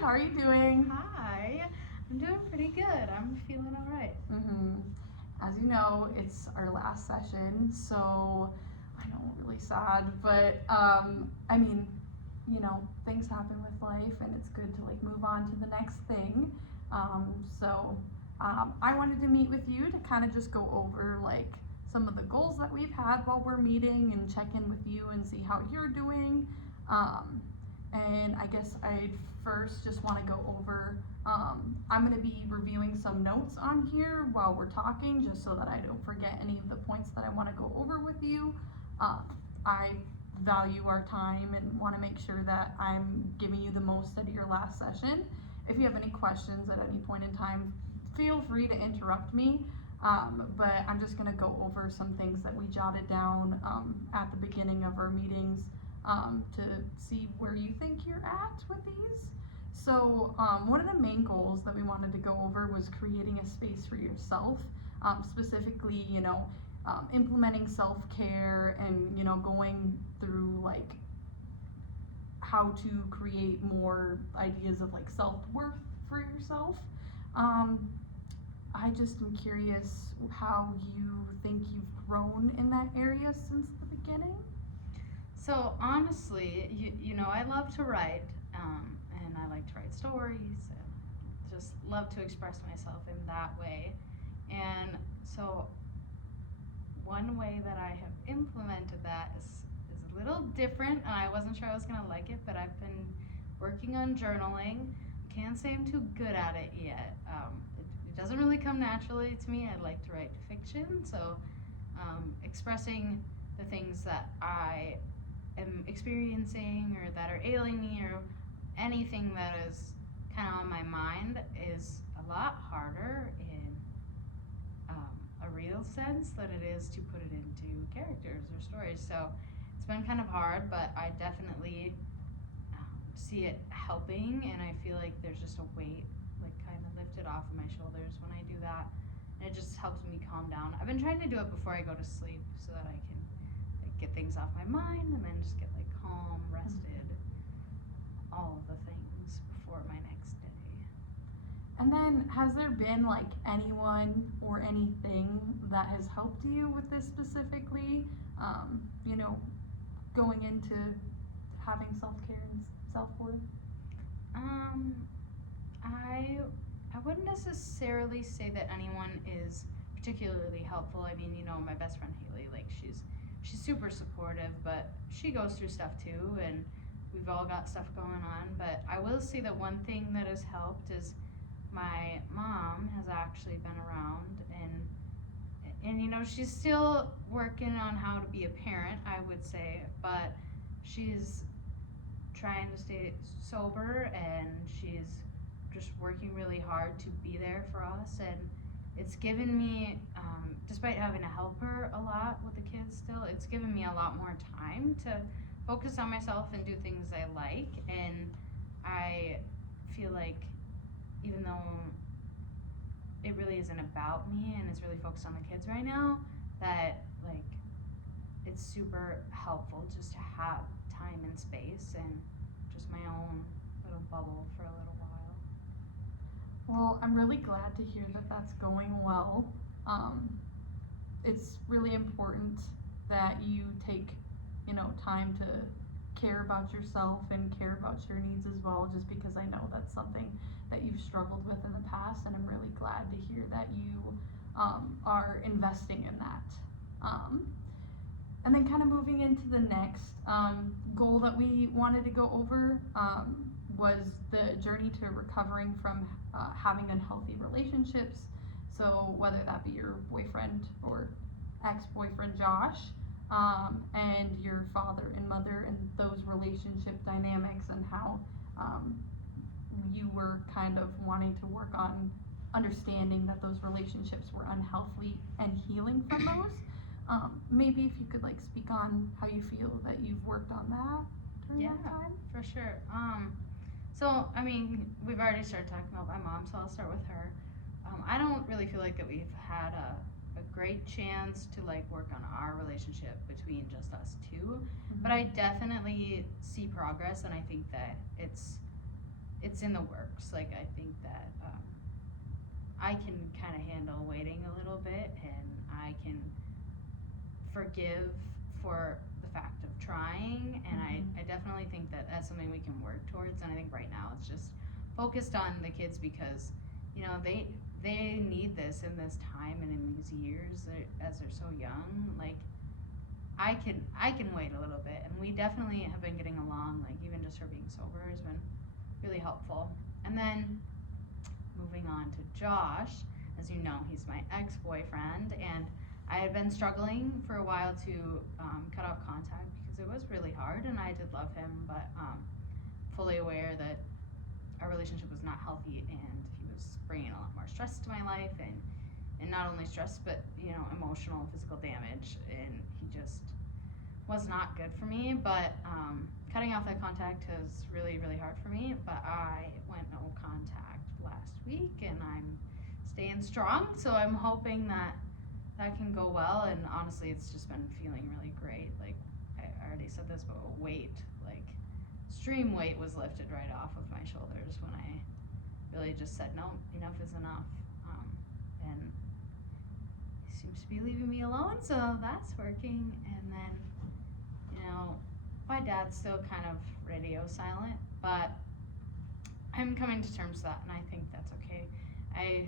How are you doing? Hi, I'm doing pretty good. I'm feeling all right. As you know, it's our last session, so I know, really sad, but I mean, things happen with life, and it's good to like move on to the next thing. I wanted to meet with you to kind of just go over like some of the goals that we've had while we're meeting and check in with you and see how you're doing. Um, and I guess I'd first just want to go over. I'm going to be reviewing some notes on here while we're talking, just so that I don't forget any of the points that I want to go over with you. I value our time and want to make sure that I'm giving you the most out of your last session. If you have any questions at any point in time, feel free to interrupt me. But I'm just going to go over some things that we jotted down at the beginning of our meetings to see where you think you're at with these. So one of the main goals that we wanted to go over was creating a space for yourself, specifically, implementing self-care and, going through like how to create more ideas of like self-worth for yourself. I just am curious how you think you've grown in that area since the beginning. So honestly, I love to write, and I like to write stories, and just love to express myself in that way. And so one way that I have implemented that is a little different, and I wasn't sure I was gonna like it, but I've been working on journaling. Can't say I'm too good at it yet. It doesn't really come naturally to me. I like to write fiction, so expressing the things that I am experiencing or that are ailing me or anything that is kind of on my mind is a lot harder in a real sense than it is to put it into characters or stories. So it's been kind of hard, but I definitely see it helping, and I feel like there's just a weight like kind of lifted off of my shoulders when I do that, and it just helps me calm down. I've been trying to do it before I go to sleep so that I can like get things off my mind and then just get like calm, rested, all of the things before my next day. And then, has there been like anyone or anything that has helped you with this specifically? You know, going into having self care and self worth? Um, I I wouldn't necessarily say that anyone is particularly helpful. I mean, my best friend Haley, like she's super supportive, but she goes through stuff too, and we've all got stuff going on. But I will say that one thing that has helped is my mom has actually been around, and she's still working on how to be a parent, I would say, but she's trying to stay sober, and she's just working really hard to be there for us. And it's given me, despite having to help her a lot with the kids still, it's given me a lot more time to focus on myself and do things I like. And I feel like even though it really isn't about me and it's really focused on the kids right now, that like it's super helpful just to have time and space and just my own little bubble for a little while. Well, I'm really glad to hear that that's going well. It's really important that you take, time to care about yourself and care about your needs as well, just because I know that's something that you've struggled with in the past, and I'm really glad to hear that you are investing in that. And then kind of moving into the next goal that we wanted to go over was the journey to recovering from having unhealthy relationships. So whether that be your boyfriend or ex-boyfriend Josh, and your father and mother, and those relationship dynamics, and how you were kind of wanting to work on understanding that those relationships were unhealthy and healing from those. Maybe if you could like speak on how you feel that you've worked on that during that time. For sure. So I mean, we've already started talking about my mom, so I'll start with her. I don't really feel like that we've had a great chance to like work on our relationship between just us two, but I definitely see progress, and I think that it's it's in the works. Like, I think that I can kind of handle waiting a little bit, and I can forgive for the fact of trying, and I definitely think that that's something we can work towards. And I think right now it's just focused on the kids, because they need this in this time and in these years as they're so young. Like, I can wait a little bit, and we definitely have been getting along. Like, even just her being sober has been really helpful. And then moving on to Josh, as you know, he's my ex-boyfriend, and I had been struggling for a while to cut off contact because it was really hard, and I did love him, but fully aware that our relationship was not healthy, and he was bringing a lot more stress to my life, and not only stress, but emotional, physical damage, and he just was not good for me. But cutting off that contact is really, really hard for me. But I went no contact last week, and I'm staying strong, so I'm hoping that can go well. And honestly, it's just been feeling really great. Like, I already said this, but weight, like extreme weight, was lifted right off of my shoulders when I really just said, no, enough is enough. And he seems to be leaving me alone, so that's working. And then, my dad's still kind of radio silent, but I'm coming to terms with that, and I think that's okay. I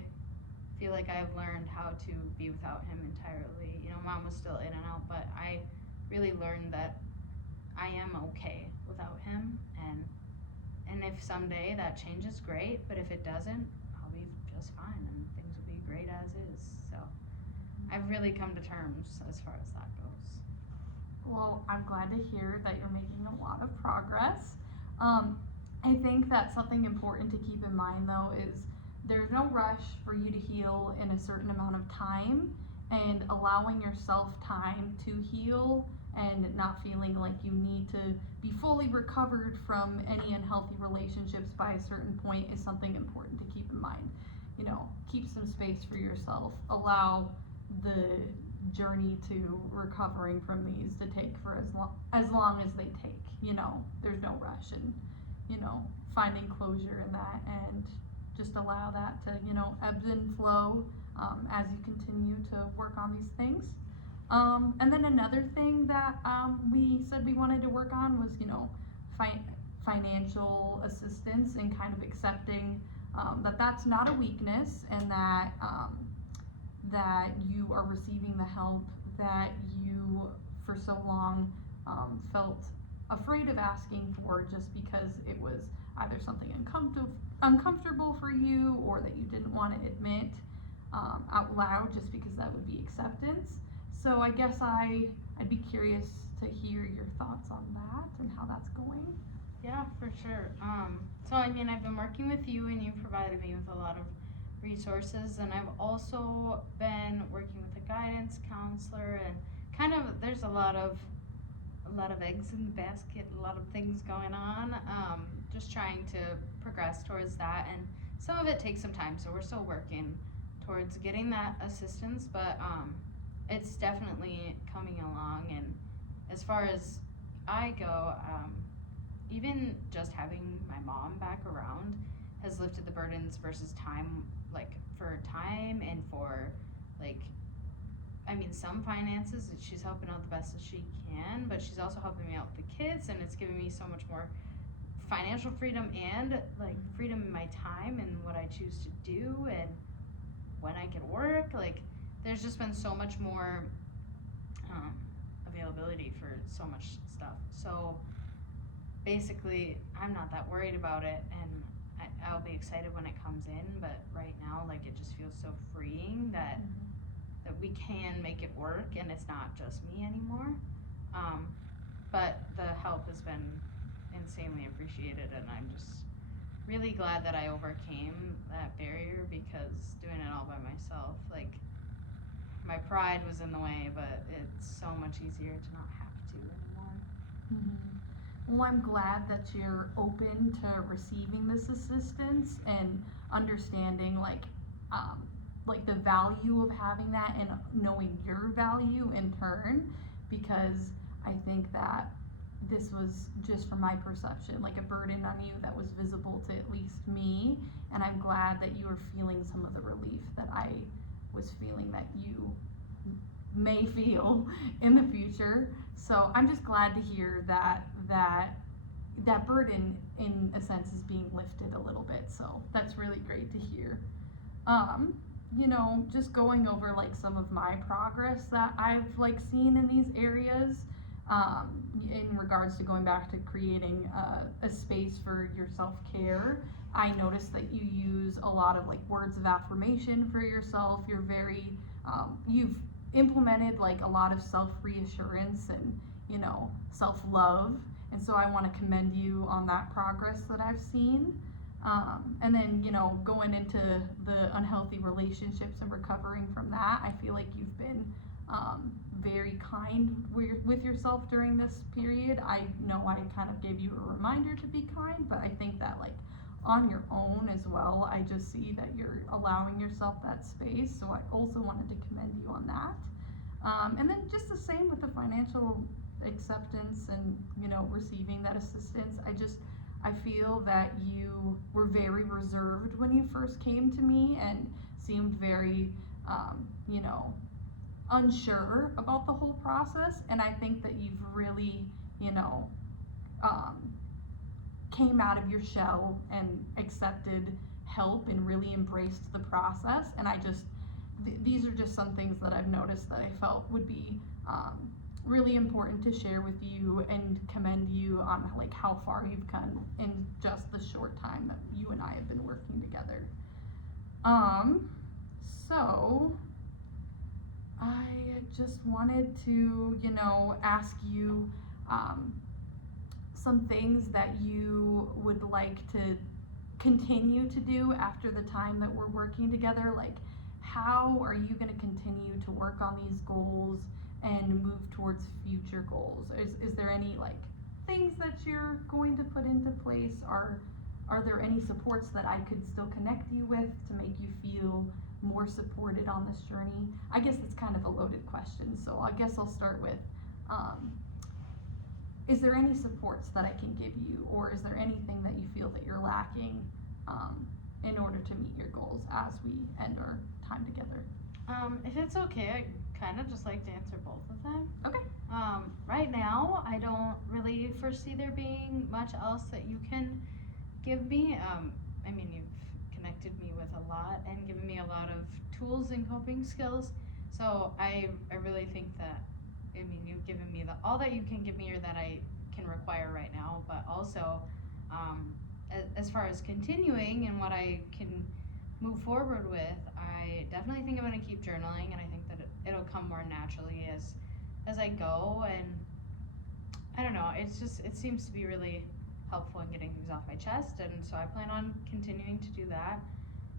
feel like I've learned how to be without him entirely. Mom was still in and out, but I really learned that I am okay without him, and if someday that changes, great, but if it doesn't, I'll be just fine, and things will be great as is. So I've really come to terms as far as that goes. Well, I'm glad to hear that you're making a lot of progress. I think that something important to keep in mind, though, is there's no rush for you to heal in a certain amount of time, and allowing yourself time to heal and not feeling like you need to be fully recovered from any unhealthy relationships by a certain point is something important to keep in mind. Keep some space for yourself. Allow the journey to recovering from these to take for as long as they take. There's no rush, and finding closure in that, and just allow that to ebbs and flow as you continue to work on these things. And then another thing that we said we wanted to work on was financial assistance, and kind of accepting that that's not a weakness, and that that you are receiving the help that you for so long felt afraid of asking for, just because it was either something uncomfortable for you, or that you didn't want to admit out loud, just because that would be acceptance. So I guess I'd be curious to hear your thoughts on that and how that's going. Yeah, for sure. So I've been working with you, and you've provided me with a lot of resources, and I've also been working with a guidance counselor, and kind of there's a lot of eggs in the basket, a lot of things going on. Just trying to progress towards that, and some of it takes some time, so we're still working towards getting that assistance, but it's definitely coming along. And as far as I go, even just having my mom back around has lifted the burdens versus time, like for time and for some finances. She's helping out the best as she can, but she's also helping me out with the kids, and it's giving me so much more financial freedom, and freedom in my time and what I choose to do, and when I can work. There's just been so much more availability for so much stuff. So basically, I'm not that worried about it, and I'll be excited when it comes in, but right now, it just feels so freeing that we can make it work, and it's not just me anymore. But the help has been insanely appreciated, and I'm just really glad that I overcame that barrier, because doing it all by myself, my pride was in the way, but it's so much easier to not have to anymore. Mm-hmm. Well, I'm glad that you're open to receiving this assistance and understanding the value of having that, and knowing your value in turn, because I think that this was just from my perception, like a burden on you that was visible to at least me, and I'm glad that you were feeling some of the relief that I was feeling that you may feel in the future. So I'm just glad to hear that burden in a sense is being lifted a little bit. So that's really great to hear. Just going over like some of my progress that I've like seen in these areas, in regards to going back to creating a space for your self-care. I noticed that you use a lot of like words of affirmation for yourself. You're very, you've implemented like a lot of self-reassurance and, self-love. And so I want to commend you on that progress that I've seen. And then, going into the unhealthy relationships and recovering from that, I feel like you've been very kind with yourself during this period. I know I kind of gave you a reminder to be kind, but I think that like on your own as well, I just see that you're allowing yourself that space. So I also wanted to commend you on that. And then just the same with the financial acceptance and, receiving that assistance. I feel that you were very reserved when you first came to me and seemed very, unsure about the whole process. And I think that you've really, came out of your shell and accepted help and really embraced the process. And these are just some things that I've noticed that I felt would be really important to share with you and commend you on like how far you've come in just the short time that you and I have been working together. So I just wanted to, ask you some things that you would like to continue to do after the time that we're working together. Like, how are you going to continue to work on these goals and move towards future goals? Is there any like things that you're going to put into place? Are there any supports that I could still connect you with to make you feel more supported on this journey? I guess it's kind of a loaded question, so I guess I'll start with, is there any supports that I can give you, or is there anything that you feel that you're lacking in order to meet your goals as we end our time together? If it's okay, I kind of just like to answer both of them. Okay. Right now, I don't really foresee there being much else that you can give me. You've connected me with a lot and given me a lot of tools and coping skills. So I really think that, you've given me all that you can give me or that I can require right now, but also, as far as continuing and what I can move forward with, I definitely think I'm going to keep journaling, and I think that it'll come more naturally as I go. And I don't know, it seems to be really helpful in getting things off my chest, and so I plan on continuing to do that.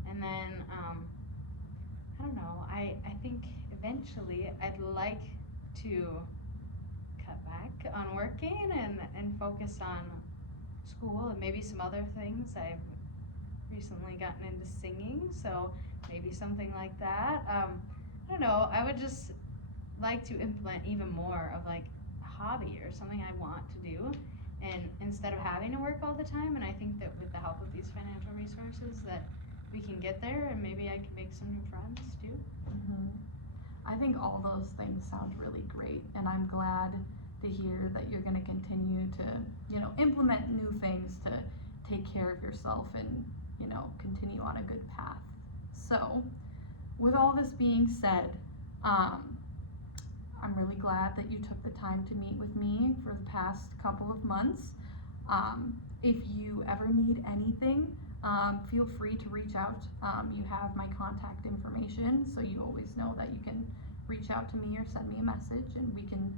And then I don't know, I think eventually I'd like to cut back on working and focus on school and maybe some other things. I've recently gotten into singing, so maybe something like that. I don't know, I would just like to implement even more of like a hobby or something I want to do, and instead of having to work all the time. And I think that with the help of these financial resources that we can get there, and maybe I can make some new friends too. Mm-hmm. I think all those things sound really great, and I'm glad to hear that you're going to continue to, implement new things to take care of yourself and, continue on a good path. So, with all this being said, I'm really glad that you took the time to meet with me for the past couple of months. If you ever need anything, feel free to reach out. You have my contact information, so you always know that you can reach out to me or send me a message, and we can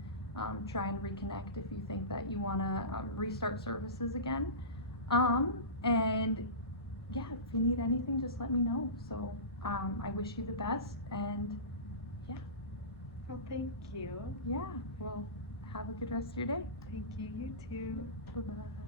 try and reconnect if you think that you want to restart services again. And yeah, if you need anything, just let me know. So I wish you the best, and yeah. Well, thank you. Yeah, well, have a good rest of your day. Thank you, you too. Bye-bye.